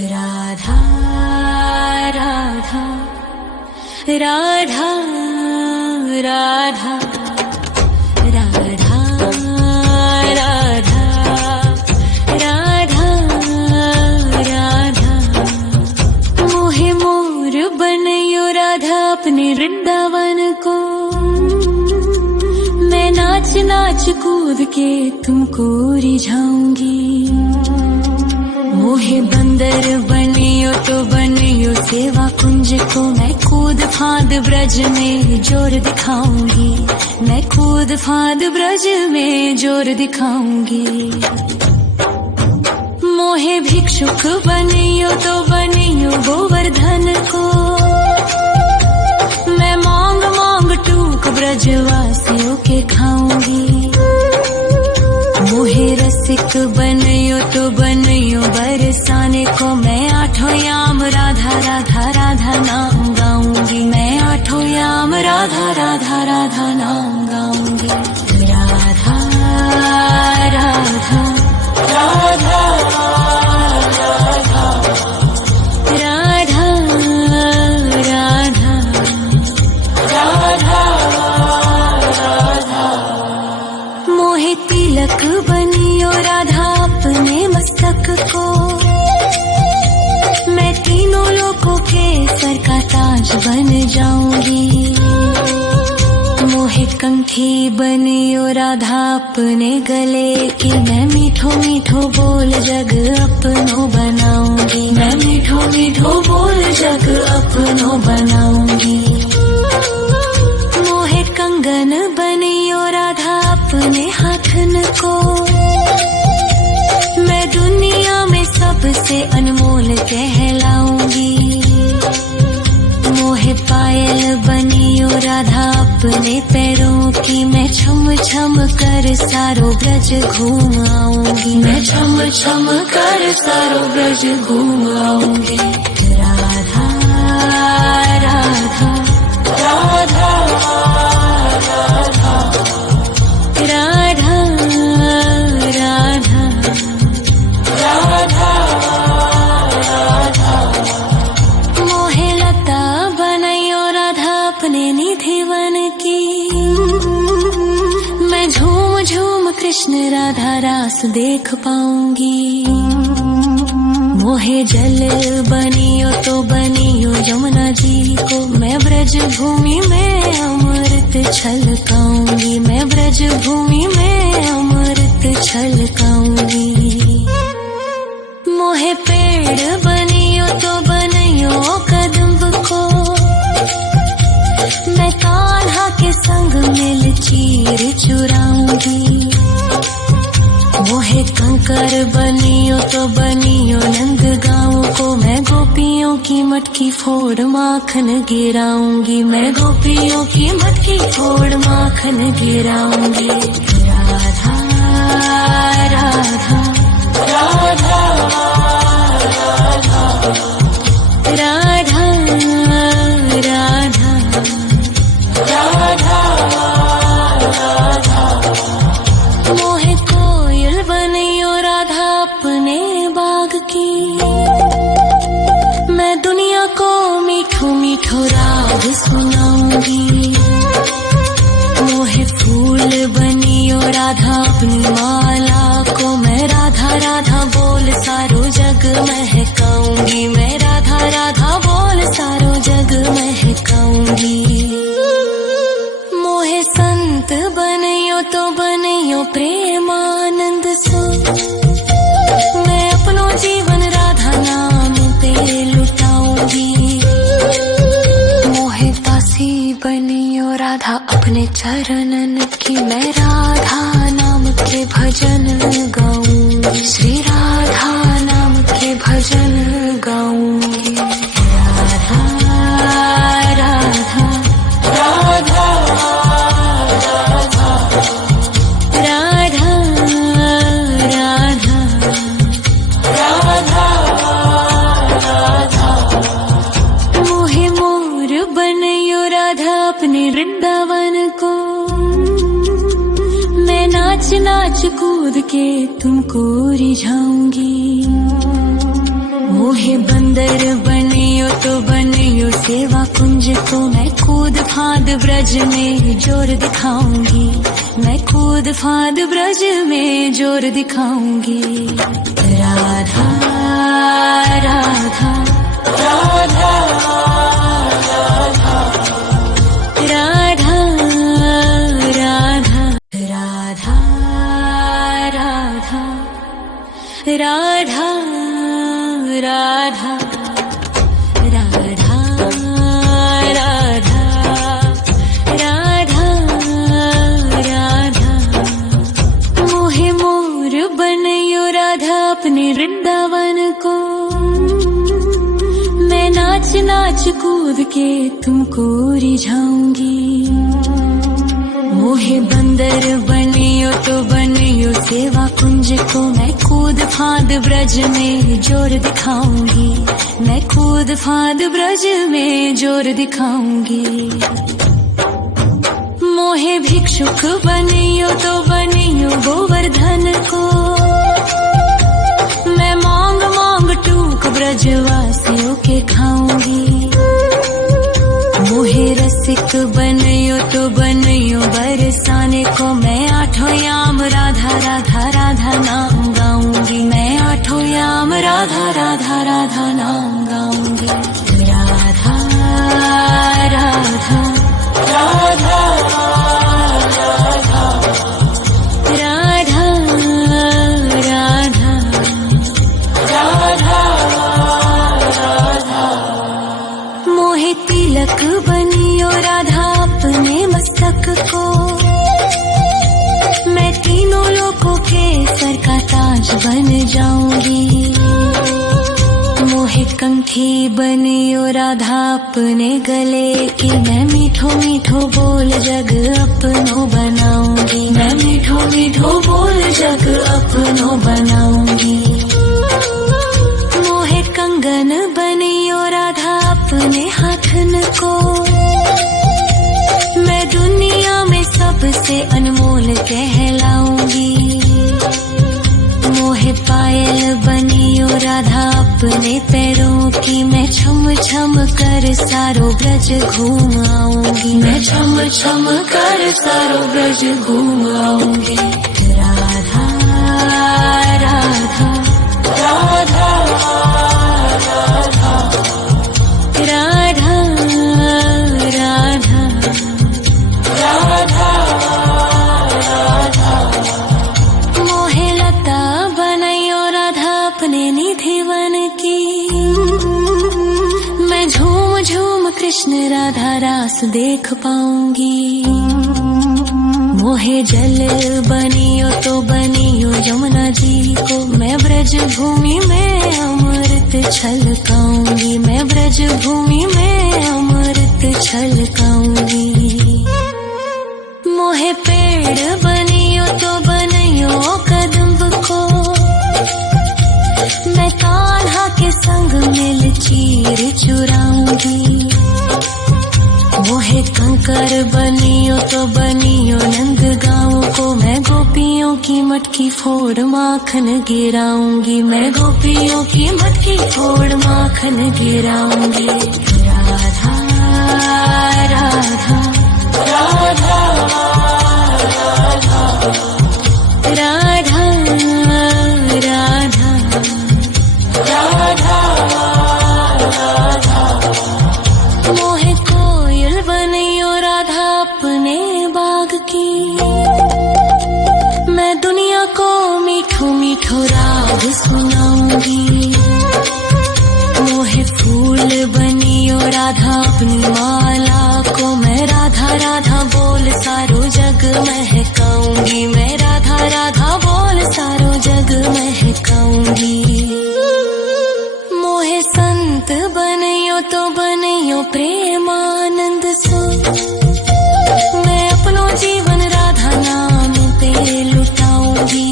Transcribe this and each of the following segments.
राधा राधा राधा राधा राधा राधा राधा राधा मोहे मोर बनयो राधा अपने वृंदावन को। मैं नाच नाच कूद के तुमको रिझाऊंगी। मोहे बंदर बनियो तो बनियो सेवा कुंज को। मैं कूद फांद ब्रज में जोर दिखाऊंगी। मैं कूद फांद ब्रज में जोर दिखाऊंगी। मोहे भिक्षुक बनियो तो बनियो गोवर्धन को। मैं मांग मांग टूक ब्रजवासियों के खाऊंगी। मोहे रसिक बनियो तो बनियो बरसाने को। मैं आठों याम राधा राधा राधा नाम गाऊंगी। मैं आठों याम राधा राधा राधा नाम गाऊंगी। राधा राधा राधा राधा राधा राधा राधा। मोहे तिलक बनियो राधा अपने मस्तक को। मैं तीनों लोगों के सर का ताज बन जाऊंगी। मोहे कंठी बनियो राधा अपने गले की। मैं मीठो मीठो बोल जग अपनो बनाऊंगी। मैं मीठो मीठो बोल जग अपनो बनाऊंगी। मोहे कंगन बनियो राधा अपने हाथन को। मैं दुनिया में सबसे अनमोल कहलाऊंगी। मोहे पायल बनियो राधा अपने पैरों की। मैं छम छम कर सारो ब्रज घूम आऊंगी। मैं छम छम कर सारो ब्रज घूम आऊंगी। राधा राधा राधा राधा राधा राधा राधा। मोहे लता बनयो राधा अपने निधि वन की। मैं झूम झूम कृष्ण राधा रास देख पाऊंगी। मोहे जल बनियो तो बनियो यमुना जी को। मैं ब्रज भूमि में अमृत छलकाऊंगी। मैं ब्रज भूमि में अमृत छलकाऊंगी। मोहे पेड़ बनियो तो बनियो कदम्ब को। मैं कान्हा के संग मिल चीर चुराऊंगी। मोहे कंकर बनियो तो बनियो नंद गाँव को। मैं गोपियों की मटकी फोड़ माखन गिराऊंगी। मैं गोपियों की मटकी फोड़ माखन गिराऊंगी। राधा राधा राधा राधा राधा राधा राधा। मोहे कोयल बनियो राधा अपने बाग की। मैं दुनिया को मीठो मीठो राग सुनाऊंगी। मोहे फूल बनियो राधा अपनी माला को। मैं राधा राधा बोल सारो जग महकाऊंगी। मैं राधा राधा बोल सारो जग महकाऊंगी। मोहे संत बनियो तो बनियो प्रेमानंद सो। मैं अपनो जीवन राधा नाम पे लुटाऊंगी। मोहे दासी बनियो राधा अपने चरणन की। मैं राधा नाम के भजन गाऊंगी। श्री राधा नाम के भजन गाऊंगी। राधा राधा राधा राधा राधा राधा राधा। मोहे मोर बनयो राधा अपने वृंदावन को। मैं नाच नाच कूद के तुमको रिझाऊंगी। मोहे बंदर बनियो तो बनियो सेवा कुंज को मैं कूद फांद ब्रज में जोर दिखाऊंगी, मैं कूद फांद ब्रज में जोर दिखाऊंगी। राधा राधा राधा राधा राधा राधा राधा राधा राधा राधा राधा राधा मोहे मोर बनयो राधा अपने वृंदावन को, मैं नाच नाच कूद के तुमको रिझाऊंगी। मोहे बंदर बनियो तो बनियो सेवा कुंज को मैं कूद फांद ब्रज में जोर दिखाऊंगी, मैं कूद फांद ब्रज में जोर दिखाऊंगी। मोहे भिक्षुक बनियो तो बनियो गोवर्धन को, मैं मांग मांग टूक ब्रजवासियों के खाऊंगी। मोहे रसिक बनयो तो बनयो बरसाने को, मैं आठों याम राधा राधा राधा नाम गाऊंगी, मैं आठों याम राधा राधा राधा नाम गाऊंगी। राधा राधा राधा राधा राधा राधा राधा मोहे तिलक बनियो राधा अपने मस्तक को, मैं तीनों लोकों के सर का ताज बन जाऊंगी। मोहे कंठी बनियो राधा अपने गले की, मैं मीठो मीठो बोल जग अपनो बनाऊंगी, मैं मीठो मीठो बोल जग अपनो बनाऊंगी। मोहे कंगन बनियो राधा अपने हाथन को, मैं दुनिया में सबसे अनमोल कहलाऊंगी। मोहे पायल बनियो राधा अपने पैरों की, मैं छम छम कर सारो ब्रज घूम आऊंगी, मैं छम छम कर सारो ब्रज घूम आऊंगी। राधा राधा राधा राधा राधा राधा राधा मोहे लता बनयो राधा अपने निधि वन की, मैं झूम झूम कृष्ण राधा रास देख पाऊंगी। मोहे जल बनियो तो बनियो यमुना जी को, मैं ब्रज भूमि में अमृत छलकाऊंगी, मैं ब्रज भूमि में अमृत छलकाऊंगी। मोहे पेड़ बनियो तो बनियो कदम्ब को, मैं कान्हा के संग मिल चीर चुराऊंगी। मोहे कंकर बनियो तो बनियो नंद गाँव को, मैं गोपियों की मटकी फोड़ माखन गिराऊंगी, मैं गोपियों की मटकी फोड़ माखन गिराऊंगी। राधा राधा राधा राधा राधा राधा राधा मोहे कोयल बनियो राधा अपने बाग की, मैं दुनिया को मीठो मीठो राग सुनाऊंगी। मोहे फूल बनियो राधा अपनी माला को, मैं राधा राधा बोल सारो जग महकाऊंगी, मैं राधा राधा बोल सारो जग महकाऊंगी। मोहे संत बनियो तो बनियो प्रेमानंद सो, मैं अपनो जीवन राधा नाम पे लुटाऊंगी।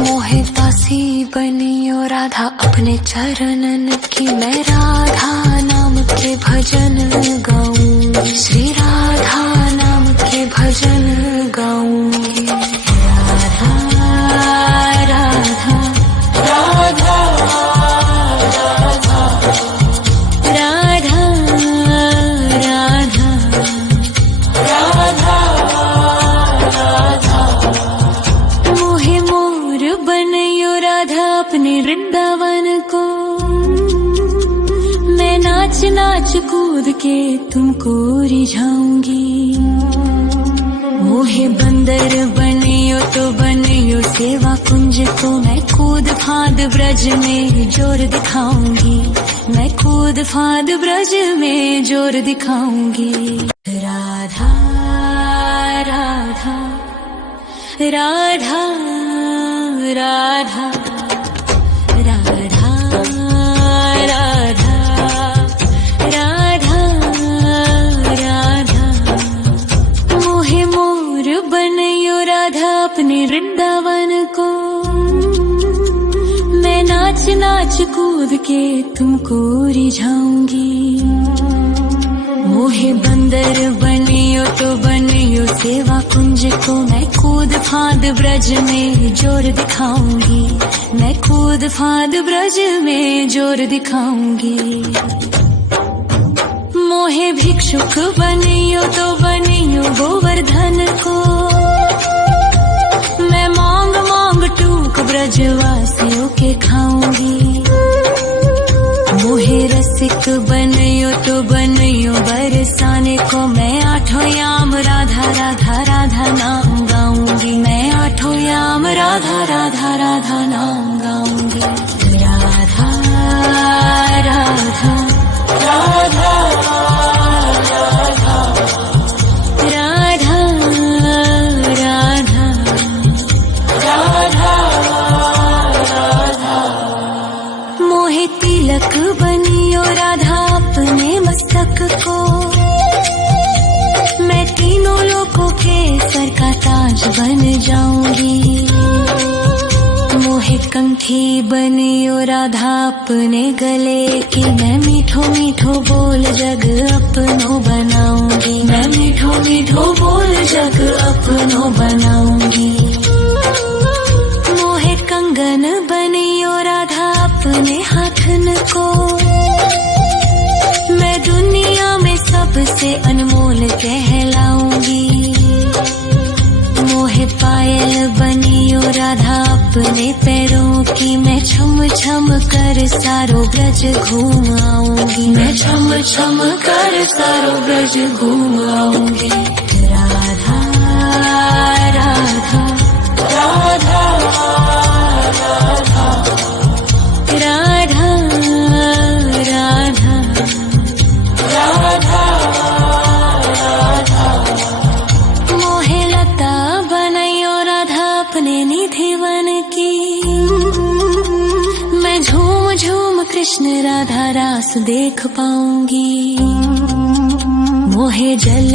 मोहे दासी बनियो राधा अपने चरणन की, मैं राधा नाम के भजन गाऊंगी, श्री राधा नाम के भजन गाऊंगी। राधा राधा राधा वृंदावन को। मैं नाच नाच कूद के तुमको रिझाऊंगी। मोहे बंदर बनियो तो बनियो सेवा कुंज को। मैं कूद फांद ब्रज में जोर दिखाऊंगी। मैं कूद फांद ब्रज में जोर दिखाऊंगी। राधा राधा राधा राधा राधा राधा राधा राधा। मोहे मोर बनयो राधा अपने वृंदावन को। मैं नाच नाच कूद के तुमको रिझाऊंगी। मोहे बंदर बनियो तो बनियो सेवा कुंज को। मैं कूद फांद ब्रज में जोर दिखाऊंगी। मैं कूद फांद ब्रज में जोर दिखाऊंगी। मोहे भिक्षुक बनियो तो बनियो गोवर्धन को। मैं मांग मांग टूक ब्रजवासियों के खाऊंगी। मोहे रसिक बनियो तो बनियो बरसाने को। मैं आठों याम राधा राधा राधा नाम गाऊंगी। मैं आठों याम राधा राधा राधा नाम गाऊंगी। राधा राधा राधा राधा राधा राधा राधा। मोहे तिलक बनियो राधा अपने मस्तक को। मैं तीनों लोगों के सर का ताज बन जाऊंगी। मोहे कंठी बनियो राधा अपने गले की। मैं मीठो मीठो बोल जग अपनो बनाऊंगी। मैं मीठो मीठो बोल जग अपनो बनाऊंगी। मोहे कंगन बनियो राधा अपने हाथन को। मैं दुनिया में सबसे अनमोल कहलाऊंगी। मोहे पायल बनियो राधा अपने पैरों की। मैं छम छम कर सारो ब्रज घूम आऊंगी। मैं छम छम कर सारो ब्रज घूम आऊंगी। राधा राधा राधा राधा राधा राधा राधा। मोहे लता बनयो राधा अपने निधि वन की। मैं झूम झूम कृष्ण राधा रास देख पाऊंगी। मोहे जल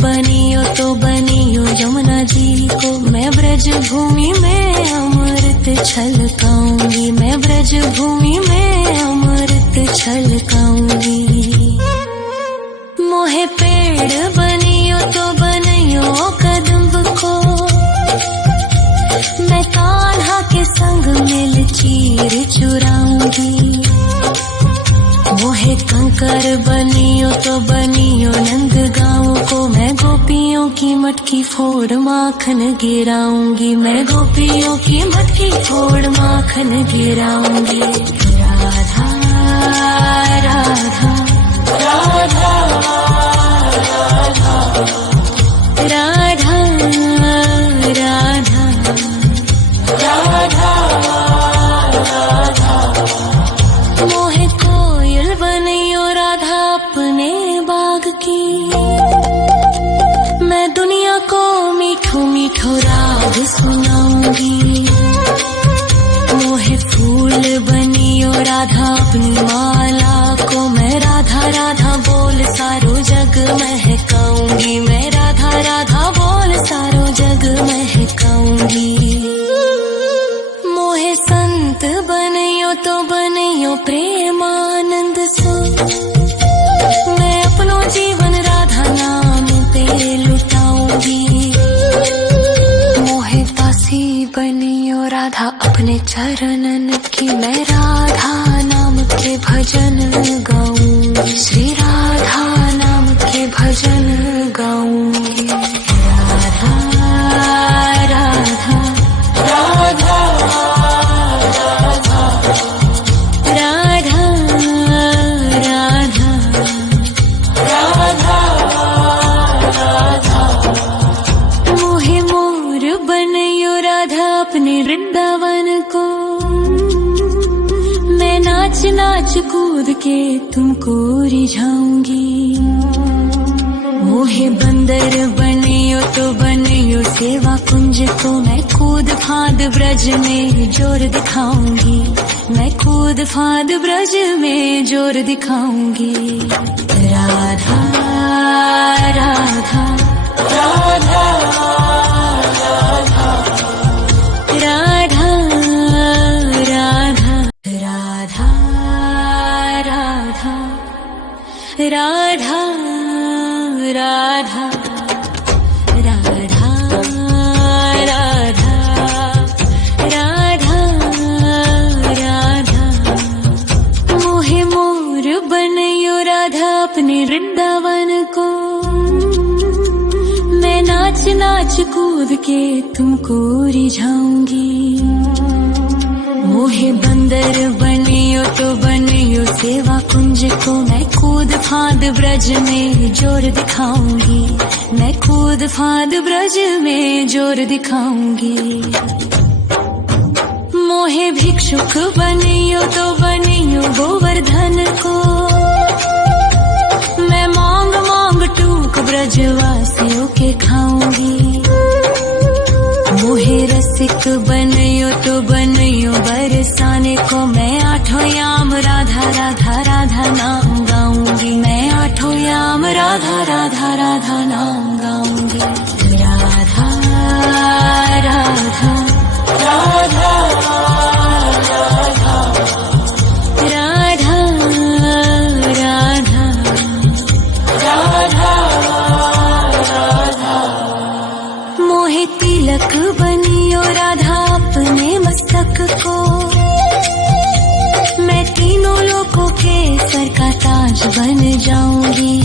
बनियो तो बनियो यमुना जी को। मैं ब्रज भूमि में अमृत छलकाऊंगी। मैं ब्रज भूमि में अमृत छलकाऊंगी। मोहे पेड़ बनियो तो बनियो कदम्ब को। मैं कान्हा के संग मिल चीर चुराऊंगी। मोहे कंकर बनियो तो बनियो नंद गाँव को। मैं गोपियों की मटकी फोड़ माखन गिराऊंगी। मैं गोपियों की मटकी फोड़ माखन गिराऊंगी। राधा राधा राधा राधा राधा राधा राधा। मोहे कोयल बनियो राधा अपने बाग की। मैं दुनिया को मीठो मीठो राग सुनाऊंगी। मोहे फूल बनियो राधा अपनी माला को। मैं राधा राधा बोल सारो जग महकाऊंगी। मैं राधा राधा बोल सारो जग महकाऊंगी। मोहे संत बनियो तो बनियो प्रेमानंद सो। मैं अपनो जीवन राधा नाम पे लुटाऊंगी। मोहे दासी बनियो राधा अपने चरणन की। मैं राधा नाम के भजन गाऊंगी। श्री राधा नाम के भजन गाऊंगी। राधा राधा राधा राधा नाच नाच कूद के तुमको रिझाऊंगी। मोहे बंदर बनियो तो बनियो सेवा कुंज को, मैं कूद फांद ब्रज में जोर दिखाऊंगी। मैं कूद फांद ब्रज में जोर दिखाऊंगी। राधा राधा राधा राधा राधा राधा राधा राधा राधा राधा राधा राधा मोहे मोर बनयो राधा अपने वृंदावन को। मैं नाच नाच कूद के तुमको रिझाऊंगी। मोहे बंदर बनियो तो बनियो सेवा कुंज को, मैं कूद फांद ब्रज में जोर दिखाऊंगी। मैं कूद फांद ब्रज में जोर दिखाऊंगी। मोहे भिक्षुक बनियो तो बनियो गोवर्धन को, मैं मांग मांग टूक ब्रजवासियों के खाऊंगी। मोहे रसिक बनियो तो बनियो बरसाने को, मैं आठों याम राधा राधा राधा नाम गाऊंगी। मैं आठों याम राधा राधा राधा नाम गाऊंगी। राधा राधा राधा राधा राधा राधा राधा मोहे तिलक बनियो राधा अपने मस्तक को, मैं तीनों लोगों के सर का ताज बन जाऊंगी।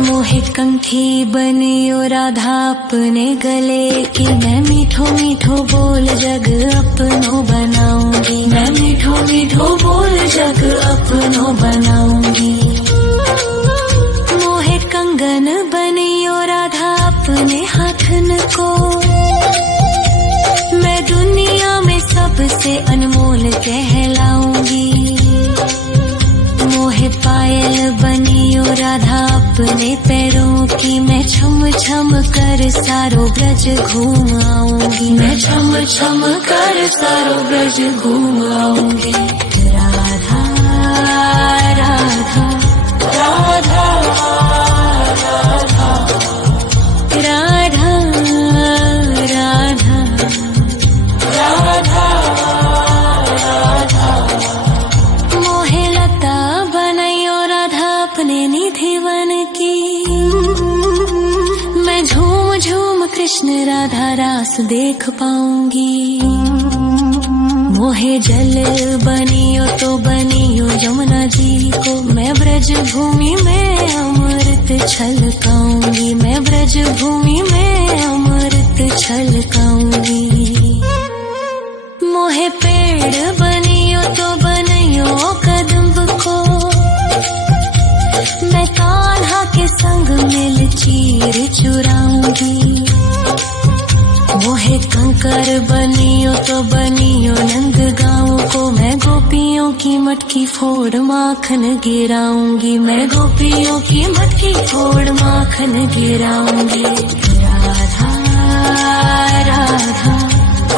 मोहे कंठी बनियो राधा अपने गले की, मैं मीठो मीठो बोल जग अपनो बनाऊंगी। मैं मीठो मीठो बोल जग अपनो बनाऊंगी। मोहे कंगन बनियो राधा अपने हाथन को, मैं दुनिया में सबसे अनमोल कहलाऊंगी। मोहे पायल बनियो राधा अपने पैरों की, मैं छम छम कर सारो ब्रज घूम आऊंगी। मैं छम छम कर सारो ब्रज घूम आऊंगी। राधा राधा राधा राधा राधा राधा राधा राधा मोहे लता बनयो राधा अपने निधि वन की, मैं झूम झूम कृष्ण राधा रास देख पाऊंगी। मोहे जल बनियो तो बनियो यमुना जी को, मैं ब्रज भूमि में अमृत छलकाऊंगी। मैं ब्रज भूमि में अमृत छलकाऊंगी। मोहे पेड़ बनियो तो बनियो कदम्ब को, मैं कान्हा के संग मिल चीर चुराऊंगी। मोहे कंकर बनियो तो बनियो नंद गाँव को, मैं गोपियों की मटकी फोड़ माखन गिराऊंगी। मैं गोपियों की मटकी फोड़ माखन गिराऊंगी। राधा राधा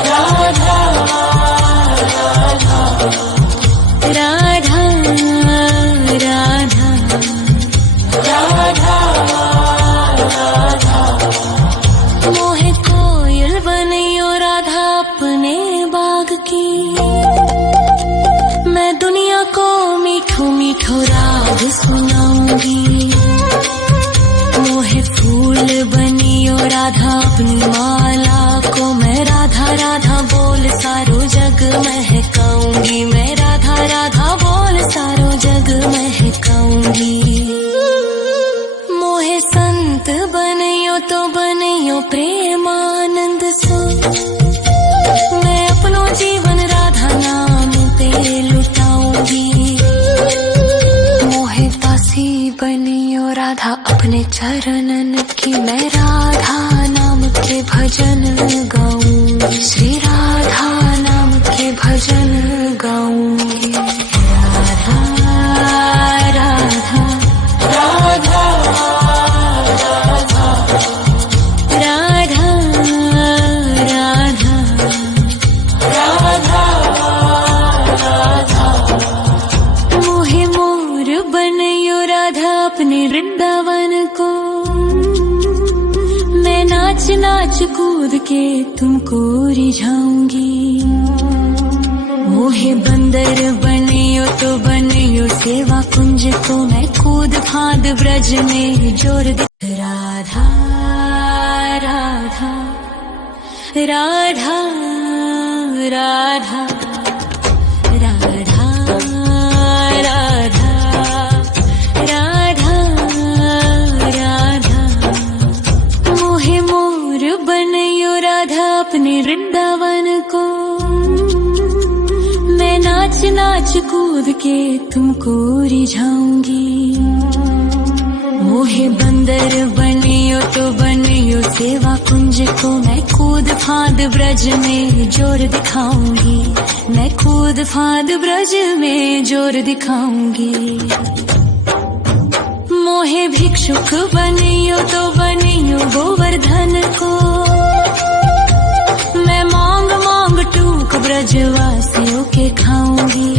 राधा राधा राधा राधा राधा मोहे कोयल बनियो राधा अपने बाग की, मैं दुनिया को मीठो मीठो राग सुनाऊंगी। मोहे फूल बनियो राधा अपनी माला को, मैं राधा राधा बोल सारो जग महकाऊंगी। मैं राधा राधा बोल सारो जग महकाऊंगी। मोहे संत बनियो तो बनियो प्रेमानंद सो, मैं अपनो जीवन राधा नाम पे लुटाऊंगी। मोहे दासी बनियो राधा अपने चरणन की, मैं राधा नाम के भजन गाऊंगी। श्री राधा नाम के भजन गाऊंगी। नाच कूद के तुमको रिझाऊंगी। मोहे बंदर बनियो तो बनियो सेवा कुंज को मैं कूद फांद ब्रज में जोर दे। राधा राधा राधा राधा राधा राधा राधा राधा। मोहे मोर बनयो राधा अपने वृंदावन को। मैं नाच नाच कूद के तुमको रिझाऊंगी। मोहे बंदर बनियो तो बनियो सेवा कुंज को मैं कूद फांद ब्रज में जोर दिखाऊंगी। मैं कूद फांद ब्रज में जोर दिखाऊंगी। मोहे भिक्षुक बनियो तो बनियो गोवर्धन को। मैं मांग मांग टूक ब्रजवासियों के खाऊंगी।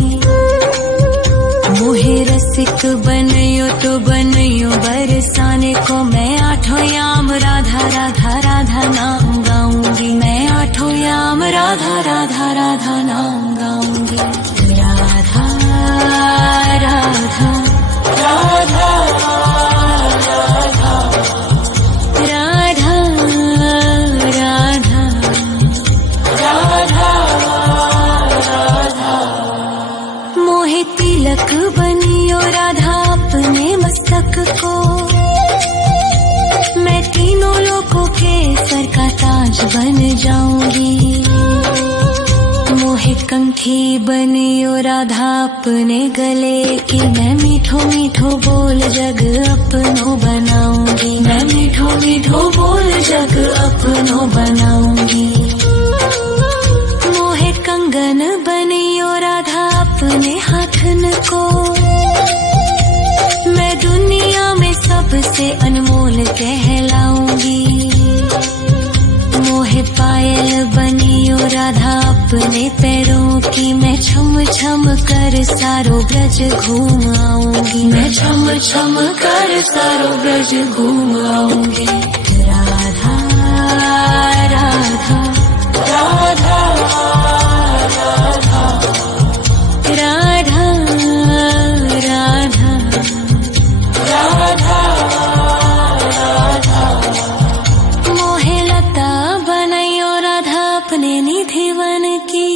मोहे रसिक बनियो तो बनियो बरसाने को मैं आठों याम राधा राधा राधा नाम गाऊंगी। मैं आठों याम राधा राधा राधा नाम गाऊंगी। राधा राधा राधा राधा राधा राधा राधा। मोहे तिलक बनियो राधा अपने मस्तक को। मैं तीनों लोगों के सर का ताज बन जाऊंगी। मोहे कंठी बनियो राधा अपने गले की। मैं मीठो मीठो बोल जग अपनो बनाऊंगी। मैं मीठो मीठो बोल जग अपनो बनाऊंगी। मोहे कंगन बनियो राधा अपने हाथन को। मैं दुनिया में सबसे अनमोल कहलाऊंगी। मोहे पायल बनियो राधा अपने पैरों की। मैं छम छम कर सारो ब्रज घूम आऊंगी। मैं छम छम कर सारो ब्रज घूम आऊंगी। राधा राधा राधा राधा राधा राधा राधा। मोहे लता बनयो राधा अपने निधिवन की।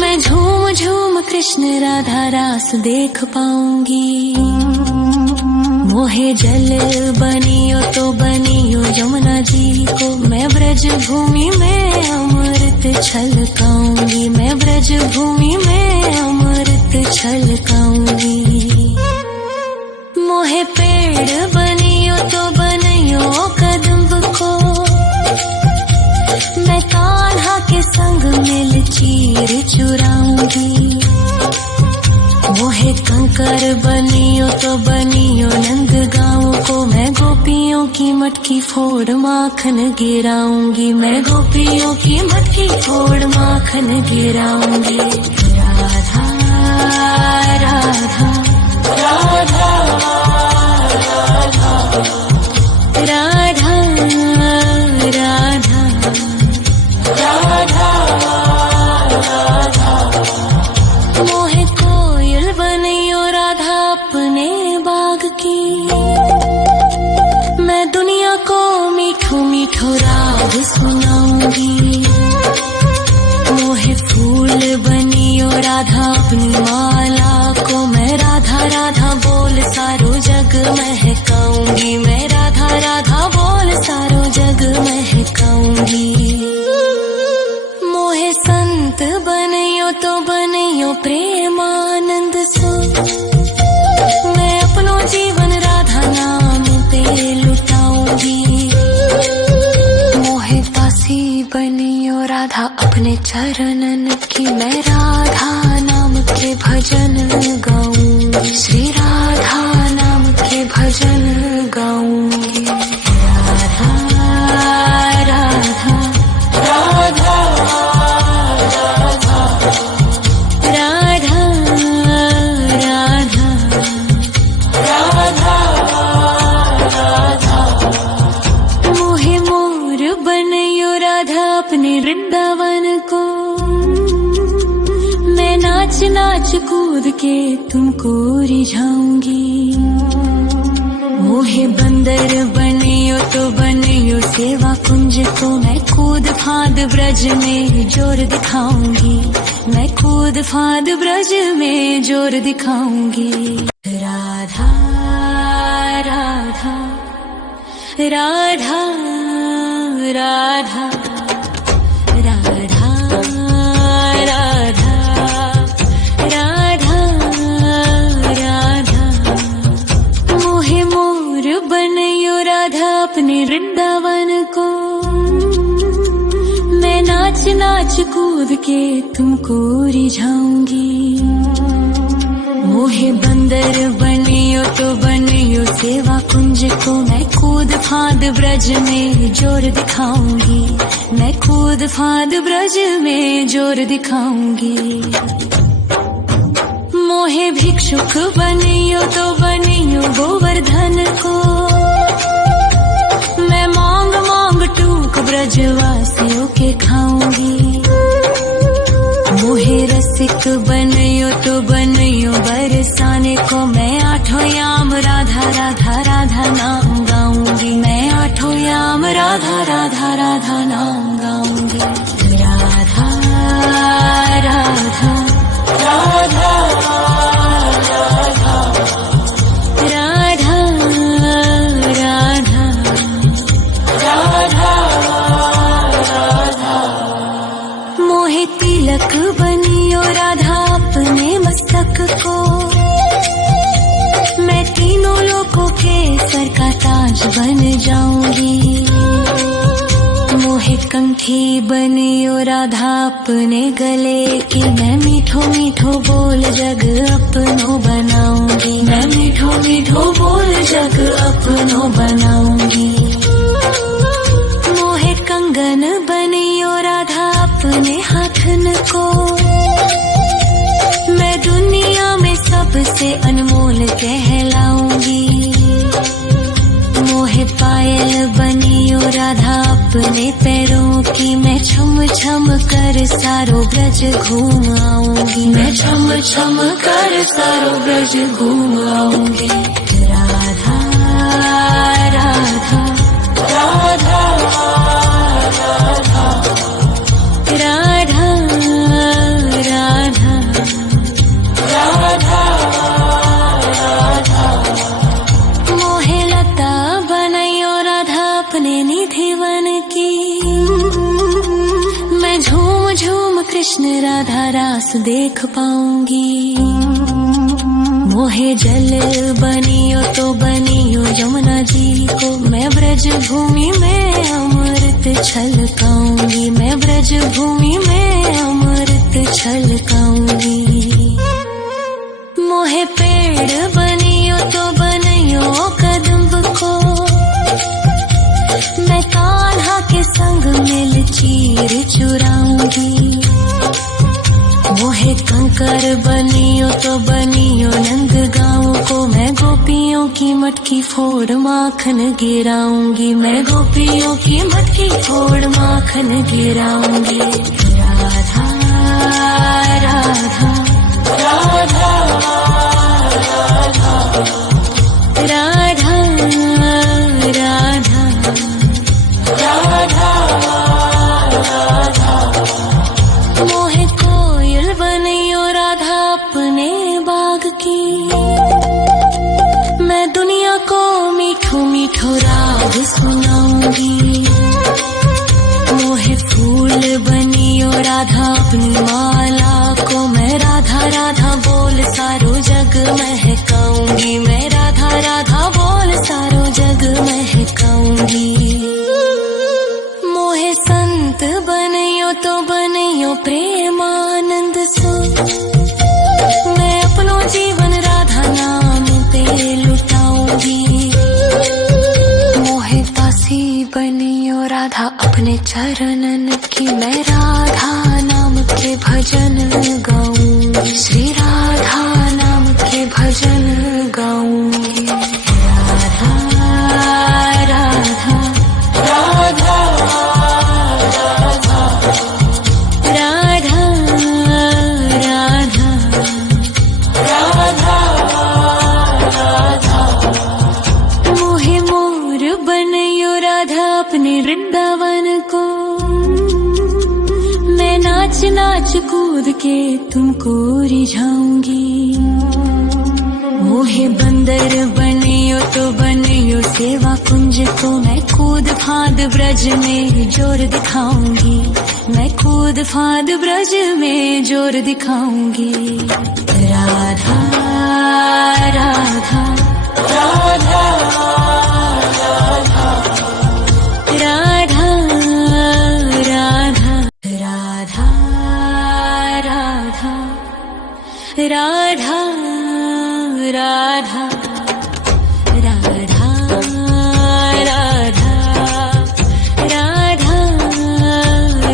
मैं झूम झूम कृष्ण राधा रास देख पाऊंगी। मोहे जल बनियो तो बनियो यमुना जी को। मैं ब्रज भूमि में अमृत छलकाऊंगी। मैं ब्रज भूमि में अमृत छलकाऊंगी। मोहे पेड़ बनियो तो बनियो कदम्ब को। मैं कान्हा के संग मिल चीर चुराऊंगी। मोहे कंकर बनियो तो बनियो नंद गाँव को। मैं गोपियों की मटकी फोड़ माखन गिराऊंगी। मैं गोपियों की मटकी फोड़ माखन गिराऊंगी। राधा राधा राधा राधा राधा राधा राधा। मोहे कोयल बनियो राधा अपने बाग की। मैं दुनिया को मीठो मीठो राग सुनाऊंगी। मोहे फूल बनियो राधा अपनी माला को। मैं राधा राधा बोल सारो जग महकाऊंगी। मैं राधा राधा बोल सारो जग महकाऊंगी। मोहे संत बनियो तो बनियो प्रेमानंद सो। मैं अपनो जीवन राधा नाम पे लुटाऊंगी। मोहे दासी बनियो राधा अपने चरणन की। मैं राधा नाम के भजन गाऊंगी। श्री राधा नाम के भजन गाऊंगी। राधा राधा राधा राधा राधा राधा राधा राधा। मोहे नाच नाच कूद के तुमको रिझाऊंगी। मोहे बंदर बनियो तो बनियो सेवा कुंज को, मैं कूद फांद ब्रज में जोर दिखाऊंगी, मैं कूद फांद ब्रज में जोर दिखाऊंगी। राधा राधा राधा राधा राधा राधा राधा राधा। मोहे मोर बनयो राधा अपने वृंदावन को, मैं नाच नाच कूद के तुमको रिझाऊंगी। मोहे बंदर बनियो तो बनियो सेवा कुंज को, मैं कूद फांद ब्रज में जोर दिखाऊंगी, मैं कूद फांद ब्रज में जोर दिखाऊंगी। मोहे भिक्षुक बनियो तो बनियो गोवर्धन को, मैं मांग मांग टूक ब्रजवासियों के खाऊंगी। मोहे रसिक बनियो तो बनियो बरसाने को, मैं आठों याम राधा राधा राधा नाम गाऊंगी, मैं आठों याम राधा राधा राधा नाम गाऊंगी। राधा राधा राधा राधा राधा राधा राधा। मोहे तिलक बनियो राधा अपने मस्तक को, मैं तीनों लोगों के सर का ताज बन जाऊंगी। मोहे कंठी बनियो राधा अपने गले की, मैं मीठो मीठो बोल जग अपनो बनाऊंगी, मैं मीठो मीठो बोल जग अपनो बनाऊंगी। मोहे कंगन बनियो राधा अपने हाथन को, मैं दुनिया में सबसे अनमोल कहलाऊंगी। मोहे पायल बनियो राधा अपने पैरों की, मैं छम छम कर सारो ब्रज घूम आऊंगी, मैं छम छम कर सारो ब्रज घूम आऊंगी। राधा राधा राधा राधा राधा राधा राधा राधा। मोहे लता बनयो राधा अपने निधि वन की, मैं झूम झूम कृष्ण राधा रास देख पाऊंगी। मोहे जल बनियो तो बनियो यमुना जी को, मैं ब्रज भूमि में अमृत छलकाऊंगी, मैं ब्रज भूमि में अमृत छलकाऊंगी। मोहे पेड़ बनियो तो बनियो कदम्ब को, मैं कान्हा के संग मिल चीर चुराऊंगी। मोहे कंकर बनियो तो बनियो नंद गाँव को, मैं गोपियों की मटकी फोड़ माखन गिराऊंगी, मैं गोपियों की मटकी फोड़ माखन गिराऊंगी। राधा राधा राधा राधा राधा राधा राधा। मोहे कोयल बनियो राधा अपने बाग की, मैं दुनिया को मीठो मीठो राग सुनाऊंगी। मोहे फूल बनियो राधा अपनी माला को, मैं राधा राधा बोल सारो जग महकाऊंगी, मैं राधा राधा बोल सारो जग महकाऊंगी। मोहे संत बनियो तो बनियो प्रेमानंद सो, मैं अपनो जीवन राधा नाम पे लुटाऊंगी। मोहे दासी बनियो राधा अपने चरणन की, मैं राधा नाम के भजन गाऊंगी, श्री राधा नाम के भजन गाऊंगी। राधा राधा राधा राधा राधा राधा के तुमको रिझाऊंगी। मोहे बंदर बनियो तो बनियो सेवा कुंज को, मैं कूद फाद ब्रज में जोर दिखाऊंगी। मैं कूद फाद ब्रज में जोर दिखाऊंगी। राधा राधा राधा राधा राधा राधा राधा राधा राधा राधा राधा राधा राधा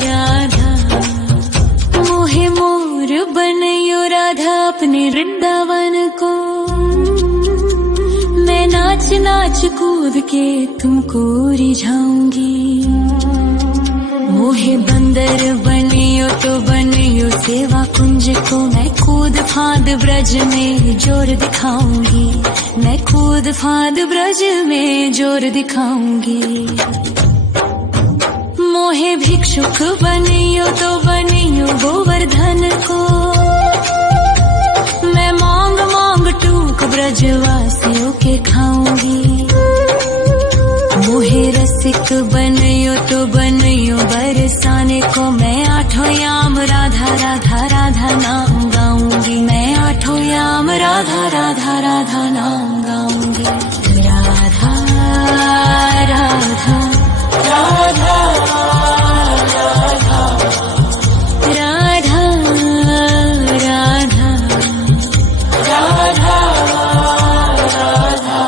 राधा। मोहे मोर बनयो राधा अपने वृंदावन को, मैं नाच नाच कूद के तुमको रिझाऊंगी। मोहे बंदर बनियो तो बनियो सेवा कुंज को, मैं कूद फाद ब्रज में जोर दिखाऊंगी। मैं कूद फाद ब्रज में जोर दिखाऊंगी। मोहे भिक्षुक बनियो तो बनियो गोवर्धन को, मैं मांग मांग टूक ब्रजवासियों के खाऊंगी। मोहे रसिक बनियो तो बनियो बरसाने को, मैं आठों याम राधा राधा राधा नाम गाऊंगी। मैं आठों याम राधा राधा राधा नाम गाऊंगी। राधा राधा राधा राधा राधा राधा राधा।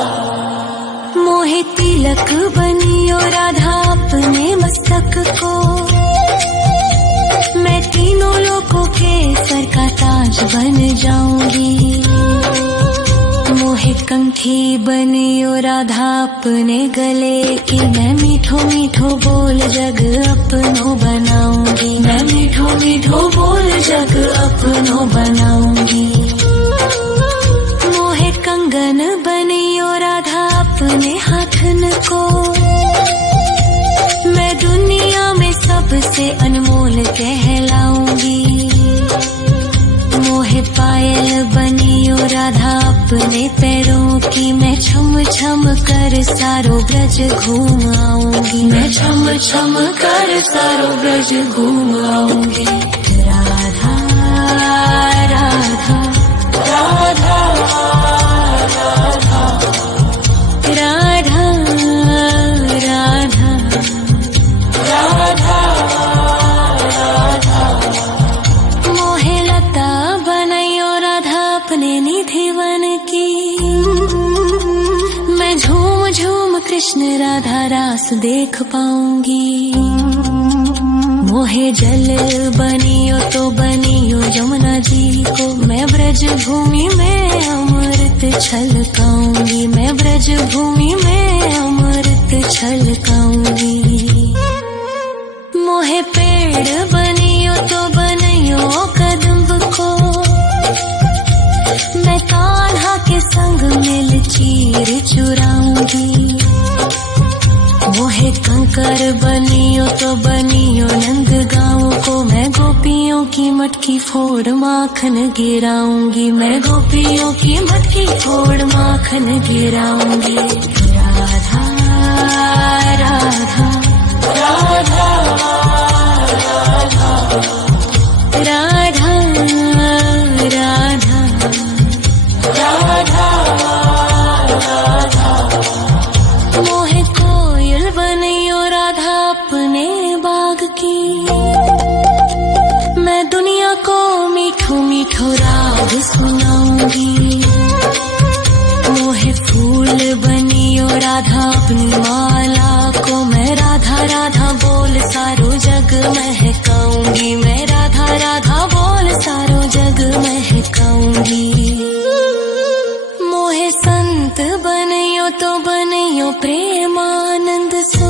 मोहे तिलक बनियो राधा अपने मस्तक को, मैं तीनों लोगों के सर का ताज बन जाऊंगी। मोहे कंठी बनियो राधा अपने गले की, मैं मीठो मीठो बोल जग अपनो बनाऊंगी। मैं मीठो मीठो बोल जग अपनो बनाऊंगी। मोहे कंगन बनियो राधा अपने हाथन को, मैं दुनिया में सबसे अनमोल कहलाऊंगी। मोहे पायल बनियो राधा अपने पैरों की, मैं छम छम कर सारो ब्रज घूम आऊंगी। मैं छम छम कर सारो ब्रज घूम आऊंगी। राधा राधा राधा राधा राधा राधा राधा राधा। मोहे लता बनयो राधा अपने निधि वन की, मैं झूम झूम कृष्ण राधा रास देख पाऊंगी। मोहे जल बनियो तो बनियो यमुना जी को, मैं ब्रज भूमि में अमृत छलकाऊंगी। मैं ब्रज भूमि में अमृत छलकाऊंगी। मोहे पेड़ बनियो तो बनियो कदम्ब को, मैं कान्हा के संग मिल चीर चुराऊंगी। मोहे कंकर बनियो तो बनियो नंद गाँव को, मैं गोपियों की मटकी फोड़ माखन गिराऊंगी। मैं गोपियों की मटकी फोड़ माखन गिराऊंगी। राधा राधा राधा राधा राधा राधा राधा। मोहे कोयल बनियो राधा अपने बाग की, मैं दुनिया को मीठो मीठो राग सुनाऊंगी। मोहे फूल बनियो राधा अपनी माला को, मैं राधा राधा बोल सारो जग महकाऊंगी। मैं राधा राधा बोल सारो जग महकाऊंगी। मोहे संत बनियो तो बनियो प्रेमानंद सो,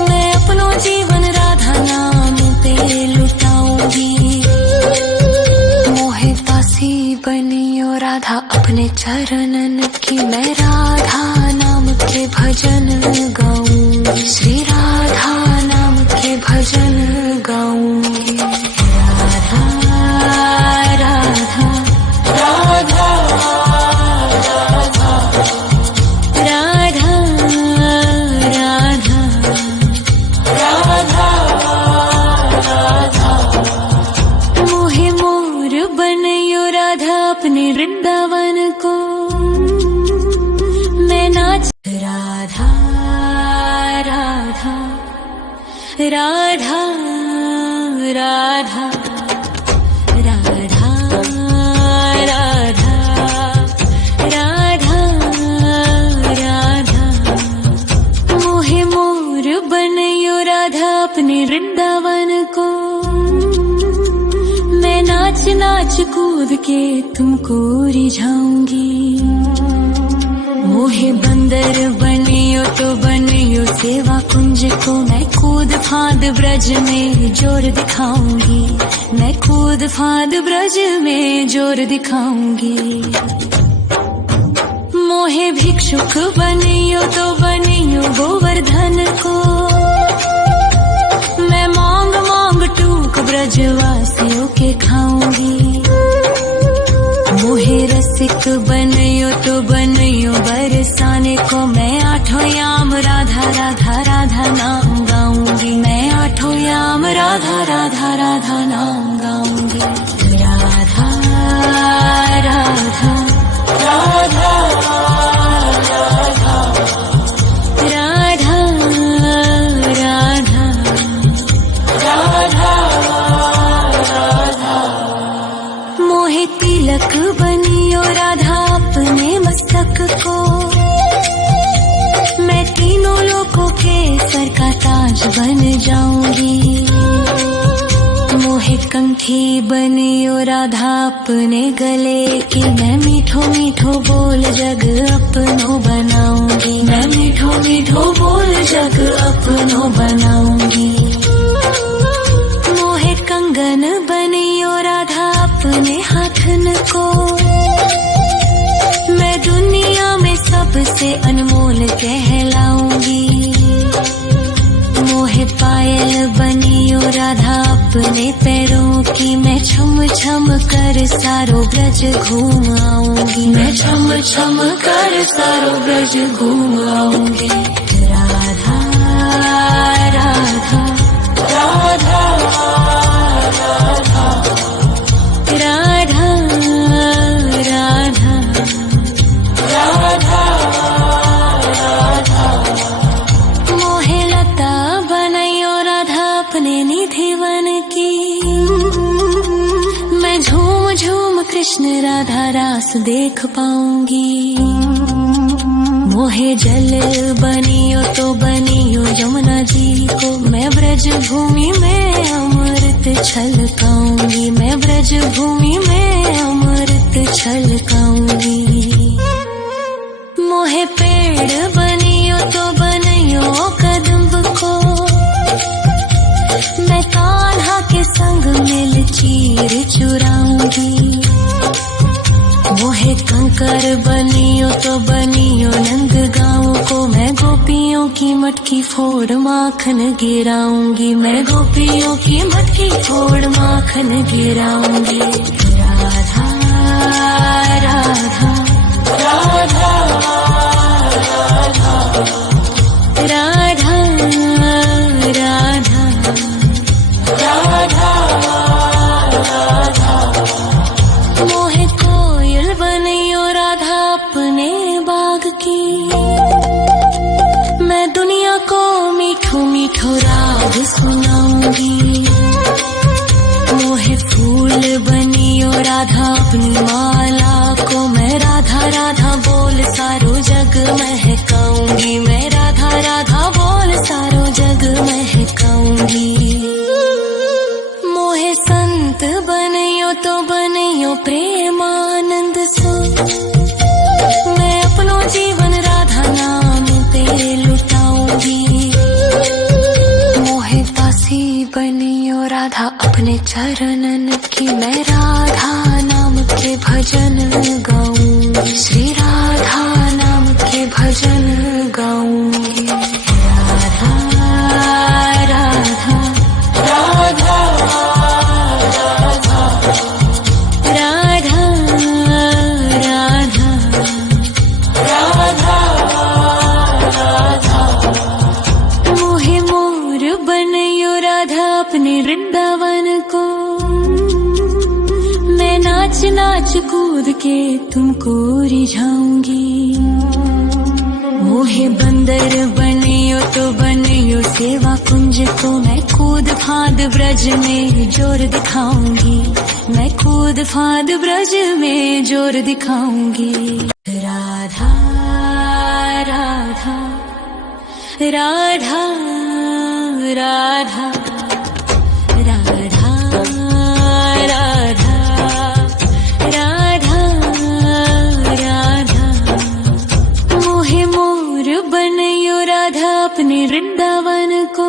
मैं अपनो जीवन राधा नाम पे लुटाऊंगी। मोहे दासी बनियो राधा अपने चरणन की, मैं राधा नाम के भजन गाऊंगी। श्री राधा नाम के भजन गाऊंगी। राधा अपने वृंदावन को। मैं नाच राधा राधा राधा राधा राधा राधा राधा राधा। मोहे मोर बनयो राधा अपने वृंदावन को। मैं नाच नाच कूद के तुमको रिझाऊंगी। मोहे बंदर बनियो तो बनियो सेवा कुंज को। मैं कूद फांद ब्रज में जोर दिखाऊंगी। मैं कूद फांद ब्रज में जोर दिखाऊंगी। मोहे भिक्षुक बनियो तो बनियो गोवर्धन को। मैं मांग मांग टूक ब्रजवासियों के खाऊंगी। मोहे रसिक बनयो तो बनयो बरसाने को। मैं आठों याम राधा राधा राधा नाम गाऊंगी। मैं आठों याम राधा राधा राधा नाम गाऊंगी। राधा राधा राधा राधा राधा राधा राधा। मोहे तिलक बनियो राधा अपने मस्तक को। मैं तीनों लोकों के सर का ताज बन जाऊंगी। मोहे कंठी बनियो राधा अपने गले की। मैं मीठो मीठो बोल जग अपनो बनाऊंगी। मैं मीठो मीठो बोल जग अपनो बनाऊंगी। मोहे कंगन बनियो राधा अपने हाथन को। मैं दुनिया में सबसे अनमोल कहलाऊंगी। मोहे पायल बनियो राधा अपने पैरों की। मैं छम छम कर सारो ब्रज घूम आऊंगी। मैं छम छम कर सारो ब्रज घूम आऊंगी। राधा राधा राधा राधा राधा राधा राधा राधा। मोहे लता बनयो राधा अपने निधि वन की। मैं झूम झूम कृष्ण राधा रास देख पाऊंगी। मोहे जल बनियो तो बनियो यमुना जी को। मैं ब्रज भूमि में अमृत छलकाऊंगी। मैं ब्रज भूमि में अमृत छलकाऊंगी। मोहे पेड़ बनियो तो बनियो कदम्ब को। मैं कान्हा के संग मिल चीर चुराऊंगी। मोहे कंकर बनियो तो बनियो नंद गाँव को। मैं गोपियों की मटकी फोड़ माखन गिराऊंगी। मैं गोपियों की मटकी फोड़ माखन गिराऊंगी। राधा राधा राधा राधा राधा राधा राधा। मोहे कोयल बनियो राधा अपने बाग की। मैं दुनिया को मीठो मीठो राग सुनाऊंगी। मोहे फूल बनियो राधा अपनी माला को। मैं राधा राधा बोल सारो जग महकाऊंगी। मैं राधा राधा बोल सारो जग महकाऊंगी। मोहे संत बनियो तो बनियो प्रेमानंद सो। मैं अपनो जीवन राधा नाम पे लुटाऊंगी। मोहे दासी बनियो राधा अपने चरणन की। मैं राधा नाम के भजन गाऊंगी। श्री राधा नाम के भजन गाऊंगी। राधा राधा राधा राधा राधा राधा राधा राधा। मोहे मोर बनयो राधा अपने वृंदावन को। मैं नाच नाच नाच कूद के तुमको रिझाऊंगी। मोहे बंदर बनियो तो बनियो सेवा कुंज को मैं कूद फांद ब्रज में जोर दिखाऊंगी। मैं कूद फांद ब्रज में जोर दिखाऊंगी। राधा राधा राधा राधा राधा राधा राधा राधा। मोहे मोर बनयो राधा अपने वृंदावन को।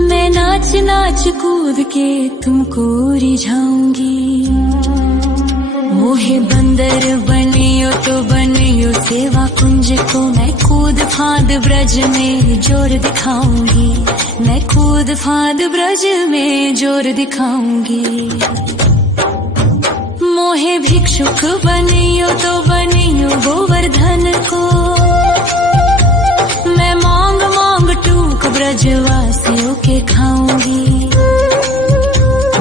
मैं नाच नाच कूद के तुमको रिझाऊंगी। मोहे बंदर बनियो तो बनियो सेवा कुंज को मैं कूद फांद ब्रज में जोर दिखाऊंगी। मैं कूद फांद ब्रज में जोर दिखाऊंगी। मोहे भिक्षुक बनियो तो बनियो गोवर्धन को। मैं मांग मांग टूक ब्रजवासियों के खाऊंगी।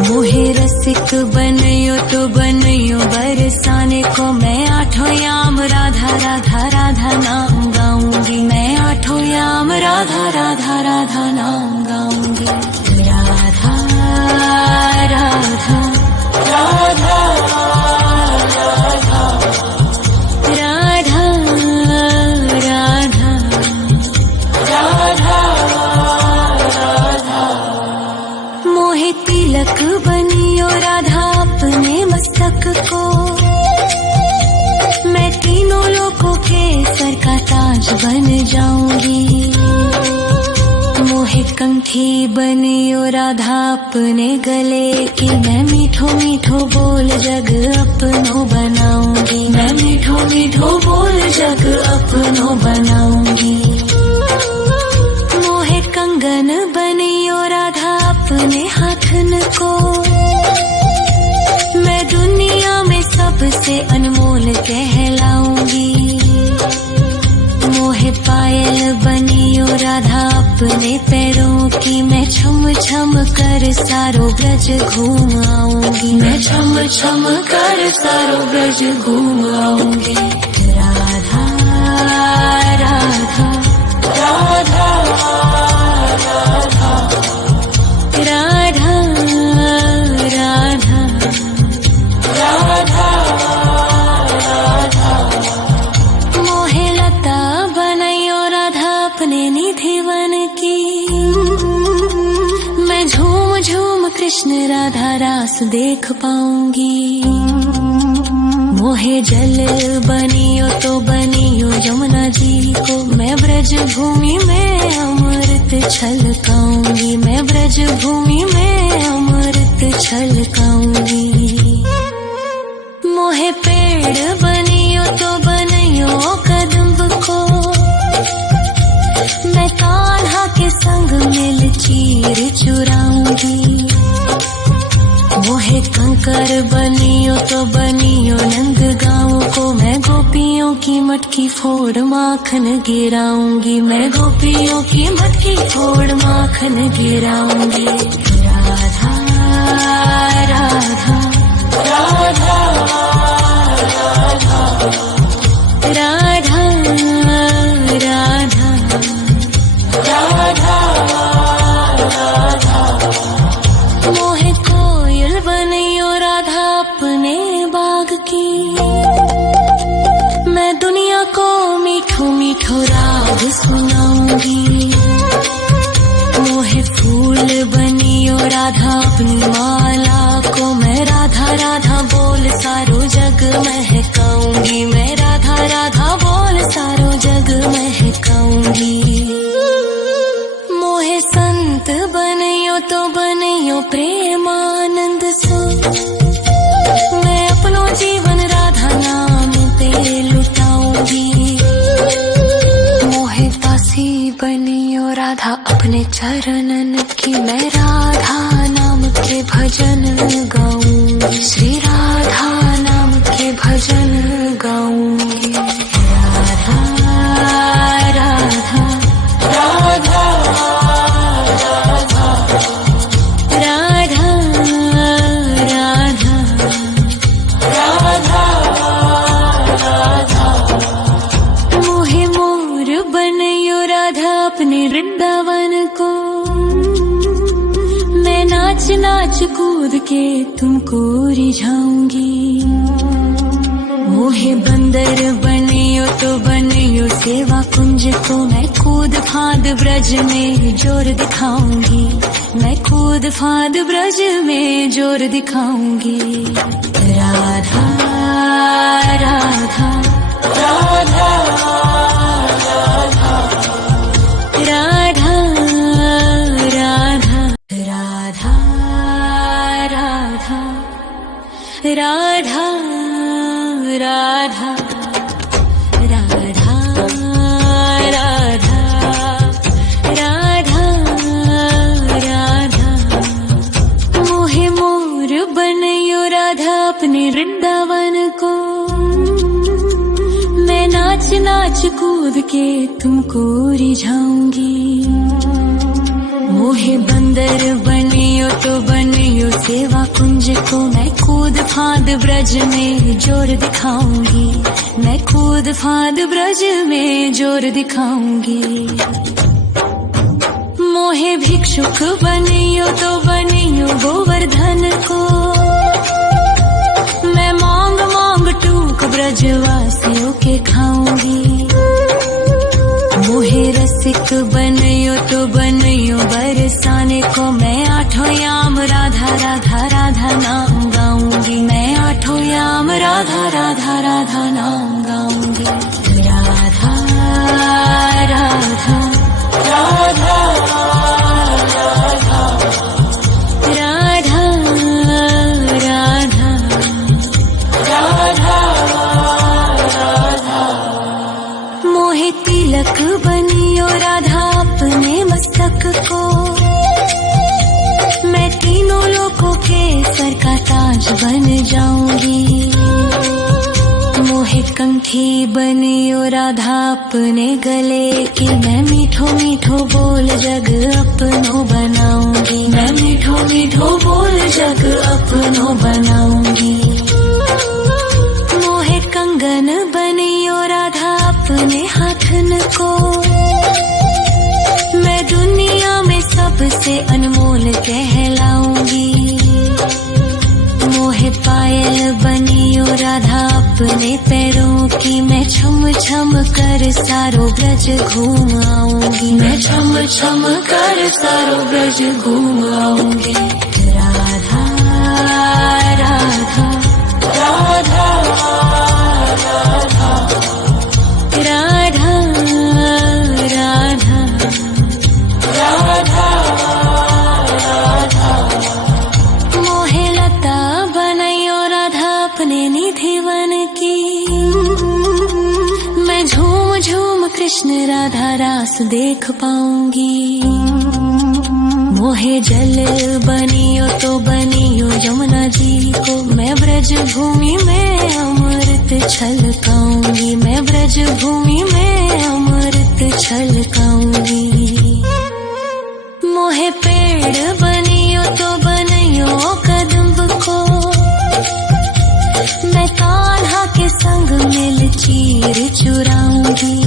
मोहे रसिक बनियो तो बनियो बरसाने को। मैं आठों याम राधा राधा राधा नाम गाऊंगी। मैं आठों याम राधा राधा राधा नाम गाऊंगी। राधा राधा राधा राधा राधा राधा राधा। मोहे तिलक बनियो राधा अपने मस्तक को। मैं तीनों लोगों के सर का ताज बन जाऊंगी। मोहे कंठी बनियो राधा अपने गले की। मैं मीठो मीठो बोल जग अपनो बनाऊंगी। मैं मीठो मीठो बोल जग अपनो बनाऊंगी। मोहे कंगन बनियो राधा अपने हाथन को। मैं दुनिया में सबसे अनमोल कहलाऊंगी। मोहे पायल बनियो राधा अपने पैरों की। मैं छम छम कर सारो ब्रज घूम आऊंगी। मैं छम छम कर सारो ब्रज घूम आऊंगी। राधा राधा राधा राधा राधा राधा राधा राधा। मोहे लता बनयो राधा अपने निधि वन की। मैं झूम झूम कृष्ण राधा रास देख पाऊंगी। मोहे जल बनियो तो बनियो यमुना जी को। मैं ब्रज भूमि में अमृत छलकाऊंगी। मैं ब्रज भूमि में अमृत छलकाऊंगी। मोहे पेड़ बनियो तो बनियो कदम्ब को। मैं कान्हा के संग मिल चीर चुराऊंगी। मोहे कंकर बनियो तो बनियो नंद गाँव को। मैं गोपियों की मटकी फोड़ माखन गिराऊंगी। मैं गोपियों की मटकी फोड़ माखन गिराऊंगी। राधा राधा राधा राधा राधा राधा राधा। मोहे कोयल बनियो राधा अपने बाग की। मैं दुनिया को मीठो मीठो राग सुनाऊंगी। मोहे फूल बनियो राधा अपनी माला को। मैं राधा राधा बोल सारो जग महकाऊंगी। मैं राधा राधा बोल सारो जग महकाऊंगी। मोहे संत बनियो तो बनियो प्रेमानंद सो। मैं अपनो जीवन राधा नाम पे लुटाऊंगी। मोहे दासी बनियो राधा अपने चरणन की। मैं राधा नाम के भजन गाऊंगी। श्री राधा नाम के भजन गाऊंगी। राधा राधा राधा राधा राधा राधा के तुमको रिझाऊंगी। मोहे बंदर बनियो तो बनियो सेवा कुंज को, मैं कूद फाद ब्रज में जोर दिखाऊंगी। मैं कूद फाद ब्रज में जोर दिखाऊंगी। राधा राधा राधा राधा राधा राधा राधा राधा राधा राधा राधा राधा राधा। मोहे मोर बनयो राधा अपने वृंदावन को, मैं नाच नाच कूद के तुमको रिझाऊंगी। मोहे बंदर बनियो तो बनियो सेवा कुंज को, मैं कूद फाद ब्रज में जोर दिखाऊंगी। मैं कूद फाद ब्रज में जोर दिखाऊंगी। मोहे भिक्षुक बनियो तो बनियो गोवर्धन को, मैं मांग मांग टूक ब्रजवासियों के खाऊंगी। मोहे रसिक बनयो तो बनयो बरसाने को, मैं आठों याम राधा राधा राधा नाम गाऊंगी। मैं आठों याम राधा राधा राधा नाम गाऊंगी। राधा राधा राधा राधा राधा राधा राधा। मोहे तिलक बनियो राधा अपने मस्तक को, मैं तीनों लोकों के सर का ताज बन जाऊंगी। मोहे कंठी बनियो राधा अपने गले की, मैं मीठो मीठो बोल जग अपनो बनाऊंगी। मैं मीठो मीठो बोल जग अपनो बनाऊंगी। मोहे कंगन बनियो राधा अपने हाथन को, मैं दुनिया में सबसे अनमोल कहलाऊंगी। मोहे पायल बनियो राधा अपने पैरों की, मैं छम छम कर सारो ब्रज घूम आऊंगी। मैं छम छम कर सारो ब्रज घूम आऊंगी। राधा राधा राधा राधा राधा राधा राधा राधा। मोहे लता बनयो राधा अपने निधिवन की, मैं झूम झूम कृष्ण राधा रास देख पाऊंगी। मोहे जल बनियो तो बनियो यमुना जी को, मैं ब्रज भूमि में अमृत छलकाऊंगी। मैं ब्रज भूमि में अमृत छलकाऊंगी। मोहे पेड़ बनियो तो बनियो कदम्ब को, मैं कान्हा के संग मिल चीर चुराऊंगी।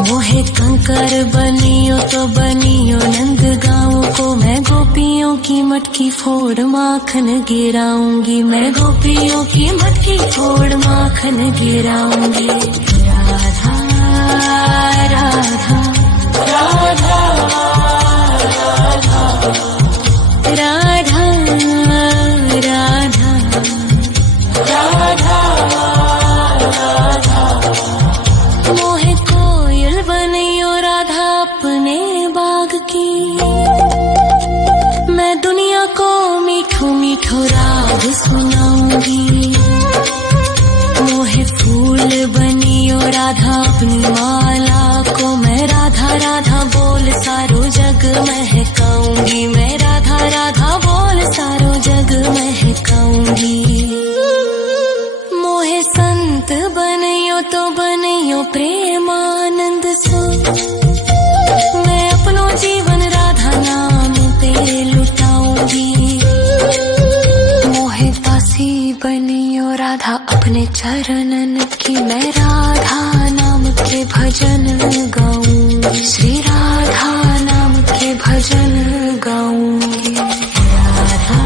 मोहे कंकर बनियो तो बनियो नंद गाँव को, मैं गोपियों की मटकी फोड़ माखन गिराऊंगी। मैं गोपियों की मटकी फोड़ माखन गिराऊंगी। राधा राधा राधा राधा राधा राधा राधा। मोहे कोयल बनियो राधा अपने बाग की, मैं दुनिया को मीठो मीठो राग सुनाऊंगी। मोहे फूल बनियो राधा अपनी माला को, मैं राधा राधा बोल सारो जग महकाऊंगी। मैं राधा राधा बोल सारो जग महकाऊंगी। मोहे संत बनियो तो बनियो प्रेमानंद सो, मैं अपनो जीवन राधा नाम पे लुटाऊंगी। मोहे दासी बनियो राधा अपने चरणन की, मैं राधा नाम के भजन गाऊंगी। श्री राधा नाम के भजन गाऊंगी। राधा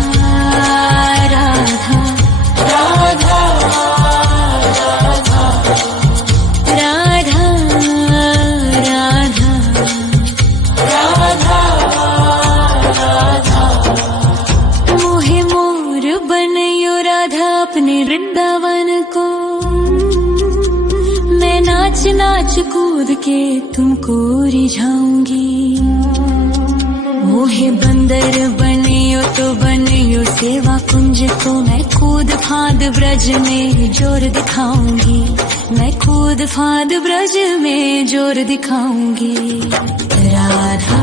बनियो राधा अपने वृंदावन को। मैं नाच नाच कूद के तुमको रिझाऊंगी। मोहे बंदर बनियो तो बनियो सेवा कुंज को। मैं कूद फांद ब्रज में जोर दिखाऊंगी। मैं कूद फांद ब्रज में जोर दिखाऊंगी। राधा